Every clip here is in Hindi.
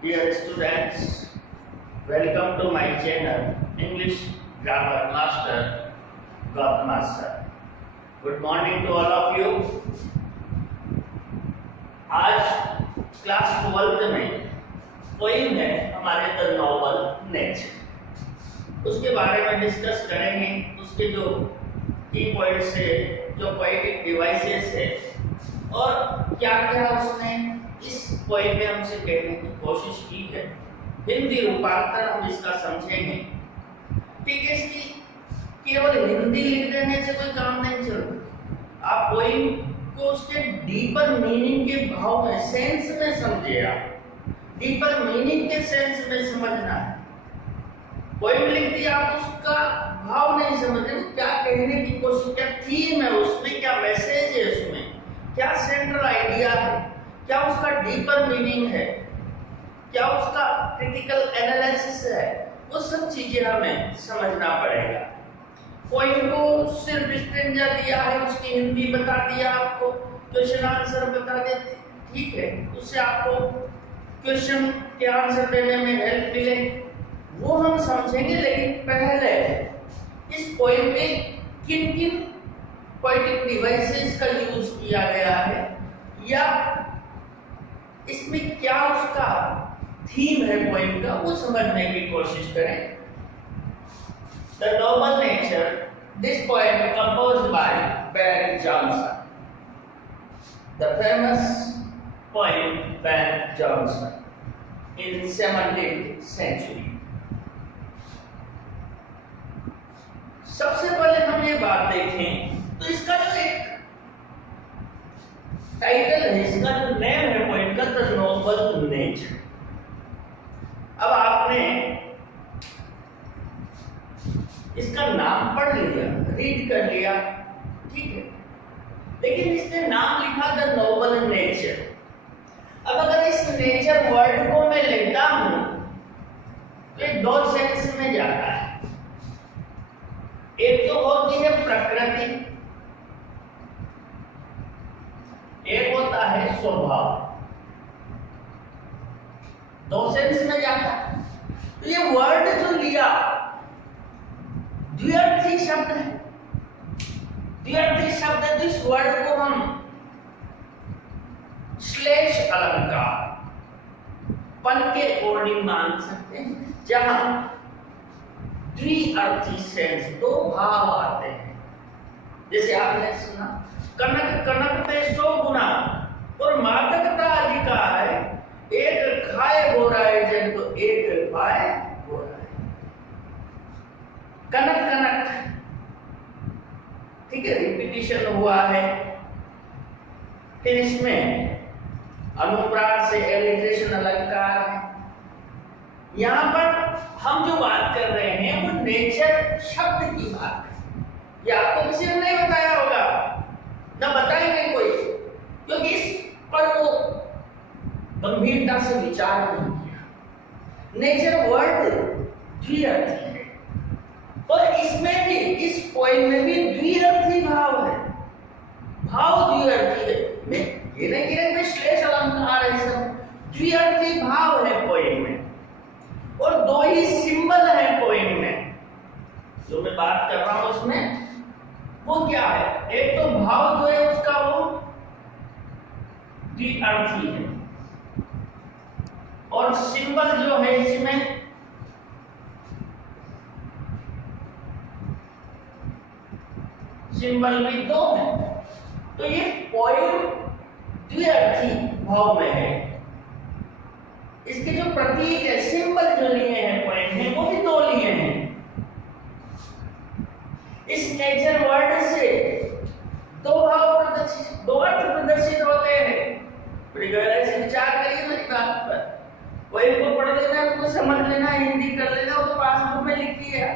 Dear students, welcome to my channel English Grammar Master Gautama sir. Good morning to all of you. आज क्लास 12th में पोइम है हमारे द नॉवल नेचर, उसके बारे में डिस्कस करेंगे। उसके जो की पॉइंट्स है, जो पोएटिक डिवाइसेस है और क्या क्या उसने इस पोइम में हमसे कहने की कोशिश की है। हिंदी रूपांतर हम इसका समझेंगे। ठीक है, इसकी केवल हिंदी लिख देने से कोई काम नहीं चलता। आप पोइम को उसके डीपर मीनिंग के भाव में, सेंस में समझिए। आप डीपर मीनिंग के सेंस में समझना है। पोइम लिख दिया, आप उसका भाव नहीं समझ रहे, क्या कहने की कोशिश, क्या थीम है उसमें, क्या मैसेज है उसमें, क्या सेंट्रल आइडिया है, क्या उसका डीपर मीनिंग है, क्या उसका क्रिटिकल एनालिसिस है, वो सब चीजें हमें समझना पड़ेगा। पोइम को सिर्फ स्ट्रेंजा दिया है, उसकी हिंदी बता दिया, आपको क्वेश्चन आंसर बता देते, ठीक है, उससे आपको क्वेश्चन के आंसर देने में हेल्प मिले, वो हम समझेंगे। लेकिन पहले इस पोइम में किन किन पोएटिक डिवाइसेस का यूज किया गया है या इसमें क्या उसका थीम है पोइम का, वो समझने की कोशिश करें। The novel nature, this poem composed by Ben Jonson, the famous poem Ben Jonson in 17th century। सबसे पहले हम ये बात देखें तो इसका जो एक टाइटल है, इसका जो नेम है पोएम का, द नॉवल नेचर। अब आपने इसका नाम पढ़ लिया, रीड कर लिया, ठीक है, लेकिन इसने नाम लिखा द नॉवल नेचर। अब अगर इस नेचर वर्ड को मैं लेता हूं तो ये दो सेंस में जाता है। एक तो होती है प्रकृति, एक होता है स्वभाव, दो सेंस में जाता है। तो ये वर्ड जो लिया द्व्यर्थी शब्द है, द्व्यर्थी शब्द है, तो इस वर्ड को हम श्लेष अलंकार पन के अकॉर्डिंग मान सकते हैं, जहां द्विअर्थी सेंस, दो भाव आते हैं। जैसे आपने सुना कनक कनक पे 100 गुना और मादकता अधिका है, एक खाए गोरा है जन तो एक पाए गोरा है। कनक कनक, ठीक है, रिपीटिशन हुआ है। फिर इसमें अनुप्रास से एलिट्रेशन अलंकार है। यहां पर हम जो बात कर रहे हैं वो नेचर शब्द की बात है। ये आपको किसी ने नहीं बताया होगा, ना बताएंगे कोई, क्योंकि इस पर वो गंभीरता से विचार नहीं किया। नेचर वर्ड द्विअर्थी है और इसमें भी, इस पोएम में भी द्विअर्थी भाव है, भाव द्विअर्थी है। मैं ये नहीं कह रहा श्लेष अलंकार है, सब द्विअर्थी भाव है पोएम में और दो ही सिंबल है पोएम में। जो मैं बात कर रहा हूं उसमें वो क्या है, एक तो भाव जो है उसका वो द्विअर्थी है और सिंबल जो है इसमें सिंबल भी दो है। तो ये पोएम द्विअर्थी भाव में है। इसके जो प्रतीक है, सिंबल जो लिए हैं पोएम में, वो भी दो लिए हैं। इस नेचर वर्ड से दो भाव प्रदर्शित, दो अर्थ प्रदर्शित होते हैं। बड़ी गहराई से विचार करिए मेरी बात पर। पोएम को पढ़ लेना, उसको समझ लेना, हिंदी कर लेना, वो तो पासबुक में लिख दिया।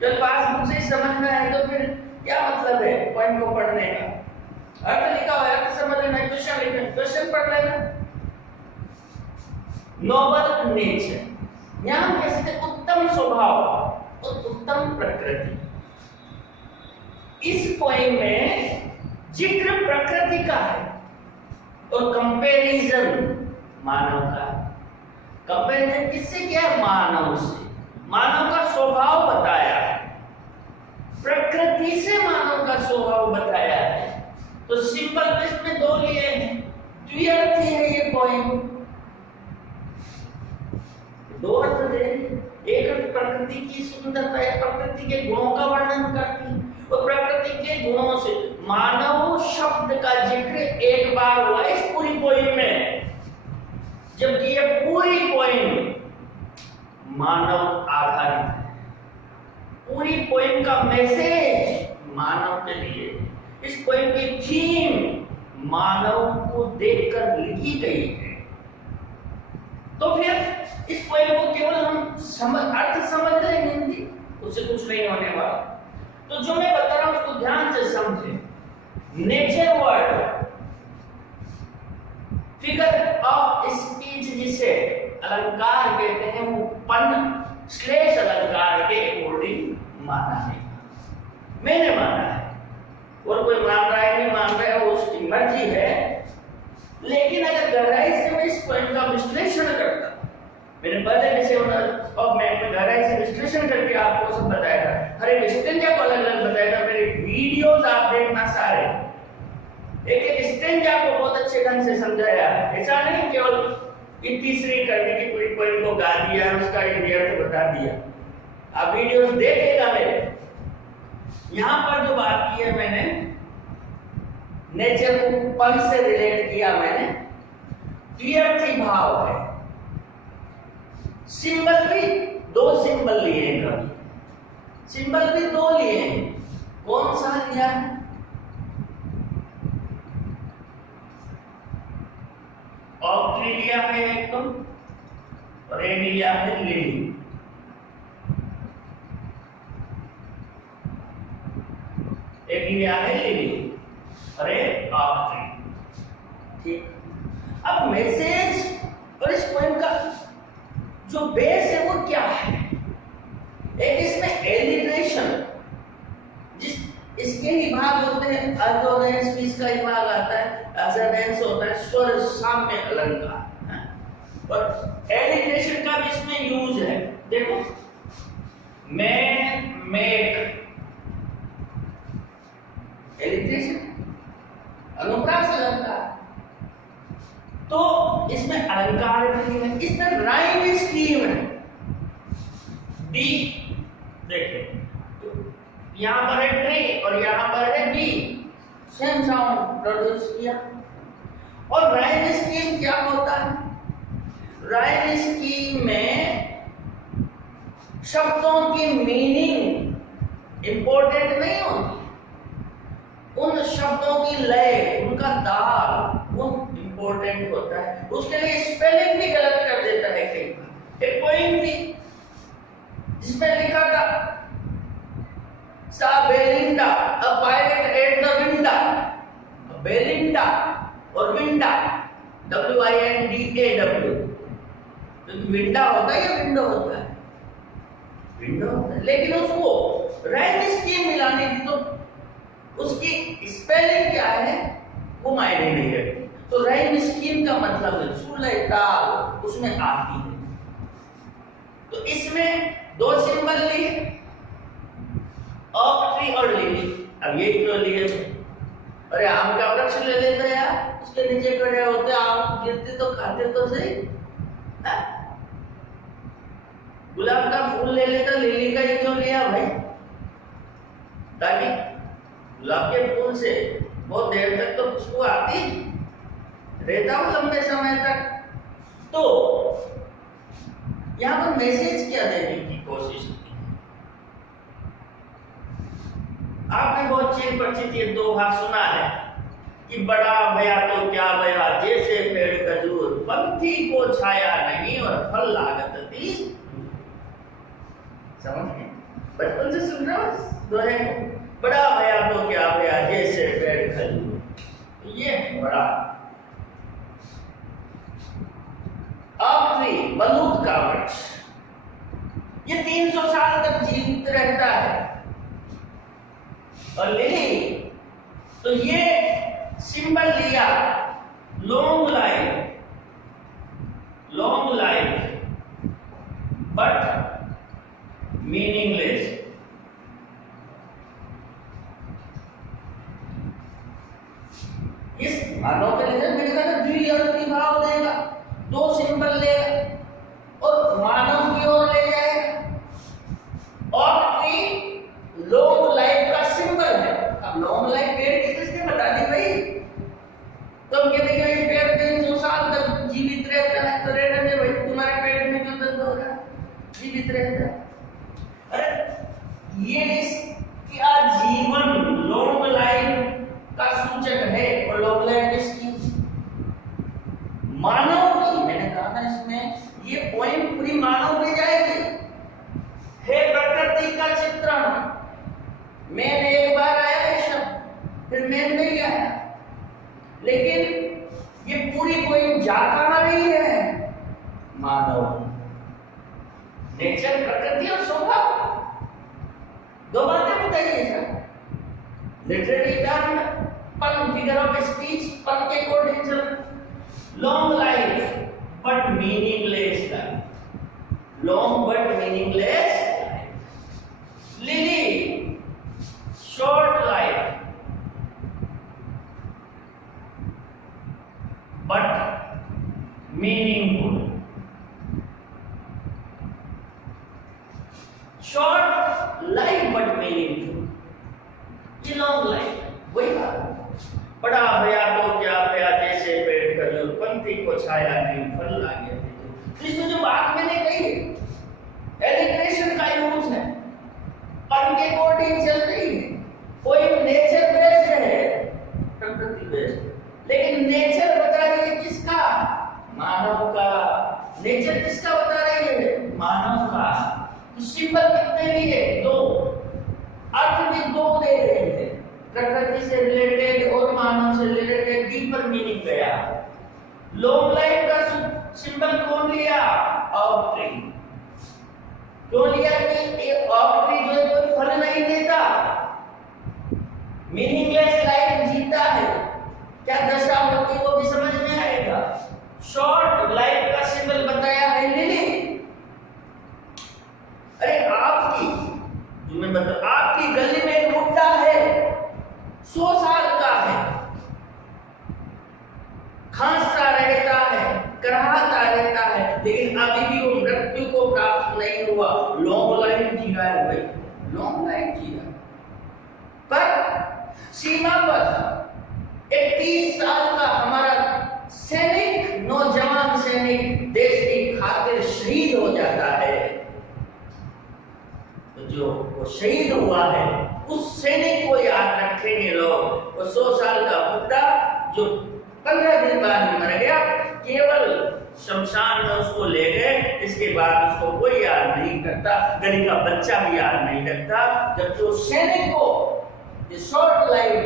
जब पासबुक से ही समझना है तो फिर क्या मतलब है पोएम को पढ़ने का? अर्थ लिखा हुआ है, अर्थ समझ लेना, क्वेश्चन लिखना, क्वेश्चन पढ़ लेना। नोबल नेचर, यहां कहते उत्तम स्वभाव और उत्तम प्रकृति। इस पोएम में जिक्र प्रकृति का है और कंपैरिजन मानव का। कंपैरिजन किससे किया है? मानव से। मानव का स्वभाव बताया है, प्रकृति से मानव का स्वभाव बताया है। तो सिंपल टेस्ट में दो लिए हैं, द्व्यर्थी है ये पॉइंट, दो अर्थ दे। एक अर्थ प्रकृति की सुंदरता है, प्रकृति के गुणों का वर्णन करती है, और प्रकृति के गुणों से मानव शब्द का जिक्र एक बार हुआ इस पूरी पोइम में, जबकि ये पूरी पोइम मानव आधारित है। पूरी पोइम का मैसेज मानव के लिए, इस पोइम की थीम मानव को देखकर लिखी गई है। तो फिर इस पोइम को केवल हम अर्थ समझ रहे हैं हिंदी, उससे कुछ नहीं होने वाला। तो जो मैं बता रहा हूं उसको ध्यान से समझें। Nature word, figure of speech जिसे अलंकार कहते हैं, वो पन श्लेष अलंकार के अकॉर्डिंग माना है। मैंने माना है, और कोई मान रहा है नहीं मान रहा है वो उसकी मर्जी है। लेकिन अगर गहराई से मैं इस पॉइंट का विश्लेषण करता, मैंने पहले जैसे और मैं गहराई से विश्लेषण करके आपको सब बताया था, हर एक स्टेंजा को अलग अलग बताया था। मेरे वीडियोस आप देखना सारे, एक एक स्टेंजा को बहुत अच्छे ढंग से समझाया है। ऐसा नहीं केवल ये तीसरी करने की पूरी पॉइंट को गा दिया और उसका अर्थ बता दिया। आप वीडियोस देखिएगा मेरे। यहां पर जो बात की है मैंने, नेचर को पन से रिलेट किया मैंने, द्व्यर्थी भाव है। सिंबल भी दो सिंबल लिए हैं, सिंबल भी दो लिए हैं। कौन सा लिया है? ऑक्ट्री लिया है एकदम, और एक लिया है लिली। एक लिया है लिली और एक ऑक्ट्री। ठीक, अब मैसेज और इस पोएम का जो बेस है वो क्या है? एक इसमें एलिट्रेशन, जिस इसके ही भाग होते हैं, अजोनेंस भी इसका ही भाग आता है। अजोनेंस होता है स्वर साम्य अलंकार, और एलिट्रेशन का भी इसमें यूज है। देखो, मैं, मेक, एलिट्रेशन, अनुप्रास अलंकार। तो इसमें अलंकार भी है, इसमें राइम स्कीम है। डी देखिए, यहां पर है ट्री और यहां पर है बी, सेम साउंड प्रोड्यूस किया। और राइम स्कीम क्या होता है? राइम स्कीम में शब्दों की मीनिंग इंपॉर्टेंट नहीं होती, उन शब्दों की लय, उनका ताल वो इंपॉर्टेंट होता है। उसके लिए स्पेलिंग भी गलत कर देता है कई बार। एक पोइम थी जिसमें लिखा था सा Belinda, a pirate at the Winda. Belinda और विंडा, WINDAW, विंडा होता है या विंडो होता है? विंडो होता है। लेकिन उसको राइम स्कीम मिलानी थी, तो उसकी स्पेलिंग क्या है वो मायने नहीं रखती। तो राइम स्कीम का मतलब है सुलय ताल उसमें आती है। तो इसमें दो सिंबल लिए, ऑक्ट्री और लिली। अब ये क्यों लिए? अरे आम का वृक्ष ले लेते यार, उसके नीचे खड़े होते, आम गिरते तो खाते तो सही। गुलाब का फूल ले लेता, लिली का ही क्यों लिया भाई? ताकि गुलाब के फूल से बहुत देर तक तो खुशबू आती रहता हूं, लंबे समय तक। तो यहां पर मैसेज क्या देने की कोशिश की? आपने बहुत चीज परिचित ये दो भाग सुना है कि बड़ा भया तो क्या भया, जैसे पेड़ खजूर, पंथी को छाया नहीं और फल लागत थी। समझ गए? बचपन से सुन रहे हो दोहे को, बड़ा भया तो क्या भया, जैसे पेड़ खजूर। ये बड़ा ऑक्ट्री, बलूत का वृक्ष, ये 300 साल तक जीवित रहता है। और लिली, तो ये सिंबल लिया लॉन्ग लाइफ, लॉन्ग लाइफ। मैंने कहा ना द्विअर्थी भाव देगा, दो सिंबल लेगा और मानव की ओर ले जाएगा। ऑक्ट्री लॉन्ग लाइफ का सिंबल है। अब लॉन्ग लाइफ पेड़ की किसने बता दी भाई? तो हम कहते हैं ये पेड़ 300 साल तक जीवित रहता है, तो रहने दे भाई, तुम्हारे पेट में क्यों दर्द हो रहा है? जीवित रहता है। अरे ये इसका जीवन लॉन्ग लाइफ का सूचक है। और लॉन्ग लाइफ किसकी? मानव की। मैंने कहा था इसमें ये पॉइंट पूरी मानव पे जाएगी। है प्रकृति का चित्रण। मैंने एक बार आया है शब्द, फिर मैं नहीं आया, लेकिन ये पूरी कोई जाता नहीं है। मानव, नेचर, प्रकृति और स्वभाव, दो बातें बताइए सर। लिटरेरी टर्म, पन, फिगर ऑफ स्पीच, पन के अकॉर्डिंग चल। Long life but meaningless life, long but meaningless life. Lily, short life but meaningful. Short life but meaningful, ये लॉन्ग लाइफ। वही बात, बड़ा भया तो क्या भया, जैसे पेड़ खजूर, पंक्ति को छाया नहीं, फल लागे। तो इसमें जो बात मैंने कही, एलिट्रेशन का यूज है, पन के अकॉर्डिंग चल रही है। कोई नेचर बेस्ड है, प्रकृति बेस्ड, लेकिन नेचर बता रही है किसका? मानव का। नेचर किसका बता रही है? मानव का। तो सिंबल कितने लिए? दो। अर्थ भी दो दे रहे हैं, प्रकृति से रिलेटेड और मानव से रिलेटेड, डीपर मीनिंग गया। लॉन्ग लाइफ का सिंबल कौन लिया? Of tree. क्यों लिया? कि एक ऑफ ट्री जो है कोई फल नहीं देता, मीनिंगलेस लाइफ जीता है। क्या दशा होती वो भी समझ में आएगा। शॉर्ट लाइफ का सिंबल बताया है लिली। अरे आपकी, जो मैं बता, आपकी गली में एक बुड्ढा है, 100 साल का है, खांसता रहता है, कराहता रहता है, लेकिन अभी भी वो मृत्यु को प्राप्त नहीं हुआ। लॉन्ग लाइफ जी रहा है भाई, लॉन्ग लाइफ जी रहा है। पर सीमा पर एक 30 साल का हमारा सैनिक, नौजवान सैनिक देश की खातिर शहीद हो जाता है। तो जो वो शहीद हुआ है, उस सैनिक को याद रखेंगे लोग। वो 100 साल का बुड्ढा जो 15 दिन बाद मर गया, केवल शमशान में उसको ले गए, इसके बाद उसको कोई याद नहीं करता, गली का बच्चा भी याद नहीं रखता। जब जो सैनिक को ये शॉर्ट लाइफ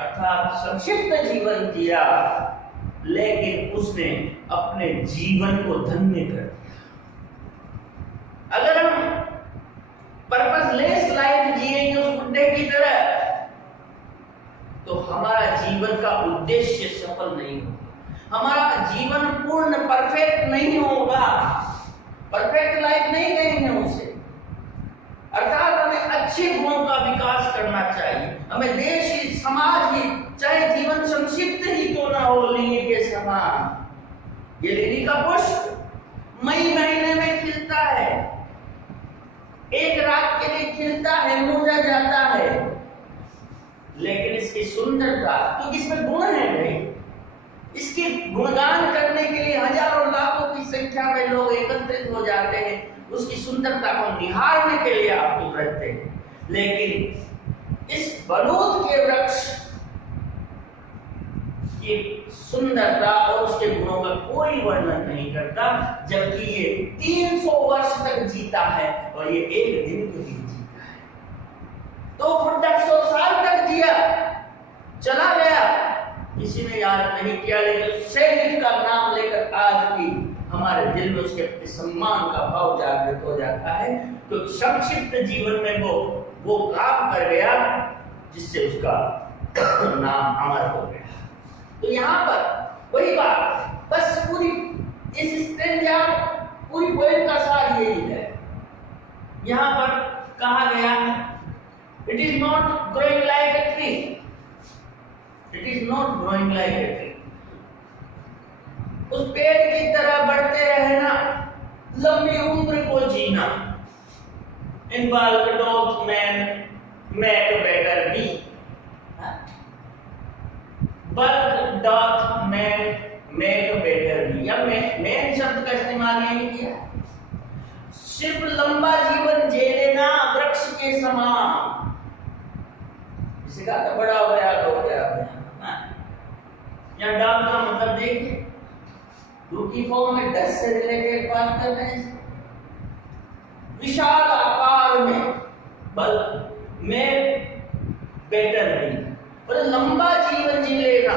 अर्थात संक्षिप्त जीवन जिया, लेकिन उसने अपने जीवन को धन्य कर दिया। अगर हम पर्पसलेस लाइफ जिएंगे उस बुड्ढे की तरह, तो हमारा जीवन का उद्देश्य सफल नहीं होगा, हमारा जीवन पूर्ण परफेक्ट नहीं होगा, परफेक्ट लाइफ नहीं कहेंगे उसे। अर्थात हमें अच्छे गुणों का विकास करना चाहिए। हमें देश ही, समाज ही, चाहे जीवन संक्षिप्त ही क्यों ना हो, लिली के समान। ये लिली का पुष्प मई महीने में खिलता है, एक रात के लिए खिलता है, मुरझा जाता है, लेकिन इसकी सुंदरता, क्योंकि इसमें गुण है भाई, इसके गुणगान करने के लिए हजारों लाखों की संख्या में लोग एकत्रित हो जाते हैं, उसकी सुंदरता को निहारने के लिए आतुर रहते हैं। लेकिन इस बलूत के वृक्ष की सुंदरता और उसके गुणों का कोई वर्णन नहीं करता, जबकि ये 300 वर्ष तक जीता है और ये एक दिन के लिए जीता है। तो बुड्ढा 100 साल तक जिया, चला गया, किसी ने याद नहीं किया, लेकिन सैनिक का नाम लेकर आज भी हमारे दिल में उसके प्रति सम्मान का भाव जागृत हो जाता है। तो संक्षिप्त जीवन में वो काम कर गया जिससे उसका नाम अमर हो गया। तो यहाँ पर वही बात, बस पूरी इस स्टेंजा पूरी पोएम का सार यही है। यहाँ पर कहा गया है, it is not growing like a tree, it is not growing like a tree. उस पेड़ की तरह बढ़ते रहना, लंबी उम्र को जीना। इन bulk doth man make better be, bulk doth man make better be, या man शब्द का इस्तेमाल नहीं किया। सिर्फ लंबा जीवन जी लेना वृक्ष के समान। इसे कहा था बड़ा हो गया तो क्या हो गया। या डॉग का मतलब देखिए, डू की फॉर्म में 10 से रिलेटेड बात कर रहे हैं। विशाल आकार में बल में बेटर नहीं, पर लंबा जीवन जी लेना,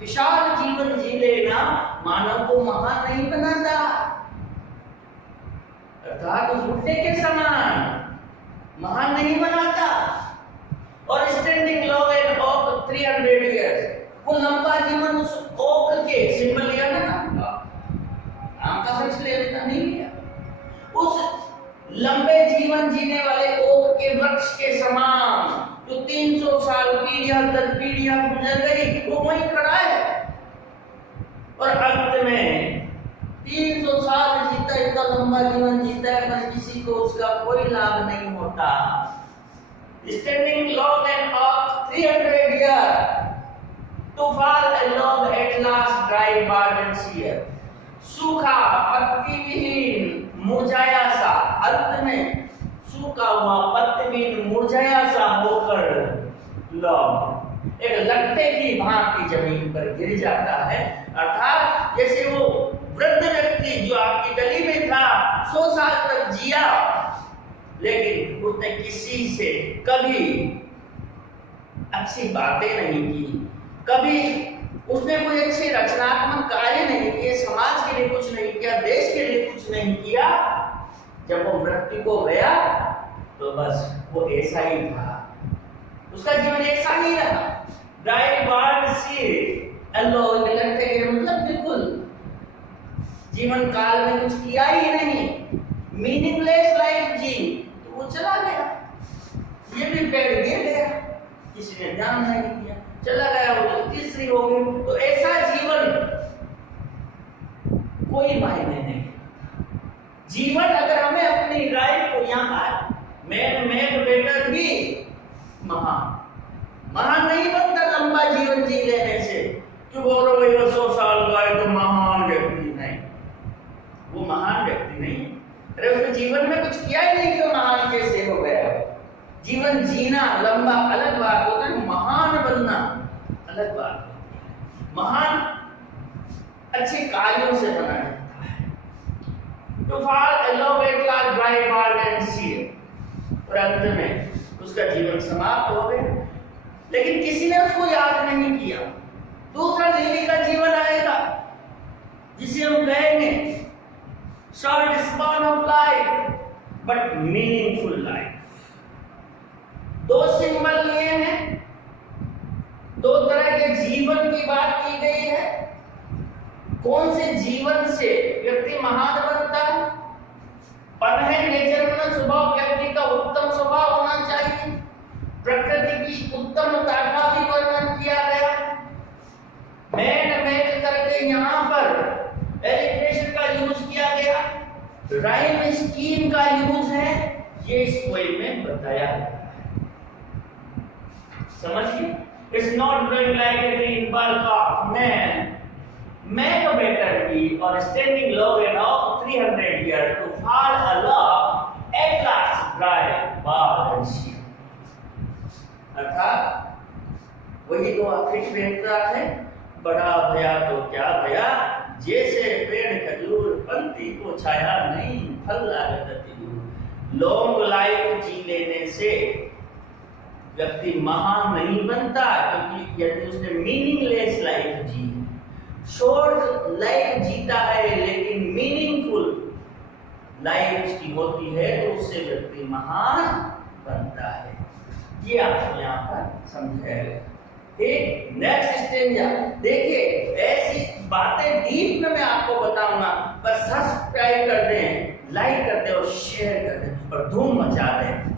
विशाल जीवन जी लेना मानव को महान नहीं बनाता, अर्थात उस बुड्ढे के समान महान नहीं बनाता। और standing long end of 300 years, वो लंबा जीवन उस ओक के सिंबल लिया ना, आम का वृक्ष ले लेता नहीं लिया, उस लंबे जीवन जीने वाले ओक के वृक्ष के समान जो 300 साल पीढ़ियां दर पीढ़ियां गुजर गई, वो वहीं खड़ा है। और अंत में 300 साल जीता, इतना लंबा जीवन जीता है, पर किसी को उसका कोई लाभ नहीं होता। Standing long end of 300 years to fall along at last dry barred and sere, सूखा पत्ती विहीन मुरझाया सा, अंत में सूखा हुआ पत्ती विहीन मुरझाया सा होकर लॉग एक लट्टे की भांति जमीन पर गिर जाता है। अर्थात जैसे वो वृद्ध व्यक्ति जो आपकी गली में था 100 साल तक जिया, लेकिन उसने किसी से कभी अच्छी बातें नहीं की, कभी उसने कोई अच्छे रचनात्मक कार्य नहीं किए, समाज के लिए कुछ नहीं किया, देश के लिए कुछ नहीं किया। जब वो मृत्यु को गया तो बस वो ऐसा ही था, उसका जीवन ऐसा ही रहा। ड्राई बार्ड सीड अलोन, मतलब बिल्कुल जीवन काल में कुछ किया ही नहीं, मीनिंगलेस लाइफ जी, तो वो चला गया। ये भी पेड़ गिर गया, किसी ने ध्यान नहीं दिया, चला गया, वो तो तीसरी हो गई। तो ऐसा जीवन कोई मायने नहीं। जीवन अगर हमें अपनी लाइफ को यहाँ मैं बेटर भी महान नहीं बनता लंबा जीवन जी लेने से। क्यों बोल रहे हो 100 साल का है तो महान व्यक्ति नहीं, वो महान व्यक्ति नहीं। अरे उसने जीवन में कुछ किया ही नहीं, तो महान कैसे हो गया? जीवन जीना लंबा अलग बात होता है, महान बनना अलग बात होती है। महान अच्छे कार्यों से बना जाता है। तो फार एलोवेट ला ड्राई बार्ड एंड सीड, और अंत में उसका जीवन समाप्त हो गया, लेकिन किसी ने उसको याद नहीं किया। दूसरा लिली का जीवन आएगा जिसे हम कहेंगे short span of life but meaningful life. दो सिंबल लिए हैं, दो तरह के जीवन की बात की गई है। कौन से जीवन से व्यक्ति महान बनता है? पर है नेचर का स्वभाव, व्यक्ति का उत्तम स्वभाव होना चाहिए। प्रकृति की उत्तमता का भी वर्णन किया गया। मैन करके यहाँ पर एलिट्रेशन का यूज किया गया, राइम स्कीम का यूज है, ये इस पोएम में बताया गया है। समझिए, it's not growing like a tree in bulk of man, make a better be, or standing low enough 300 years to fall along at last dry barred and sere। अर्थात वही तो आखिरी वेदना है, बड़ा भया तो क्या भया, जैसे पेड़ खजूर पंक्ति को छाया नहीं, फल लागत दूर। लॉन्ग लाइफ जी लेने से व्यक्ति महान नहीं बनता, क्योंकि यदि उसने मीनिंगलेस लाइफ जी, शॉर्ट लाइफ जीता है लेकिन मीनिंगफुल लाइफ उसकी होती है, तो उससे व्यक्ति महान बनता है। ये आपको यहाँ पर समझाएगा। ठीक, नेक्स्ट स्टेंजा देखिए, ऐसी बातें डीप में मैं आपको बताऊंगा, बस सब्सक्राइब कर दें, लाइक कर दें और शेयर कर दें और धूम मचा दें।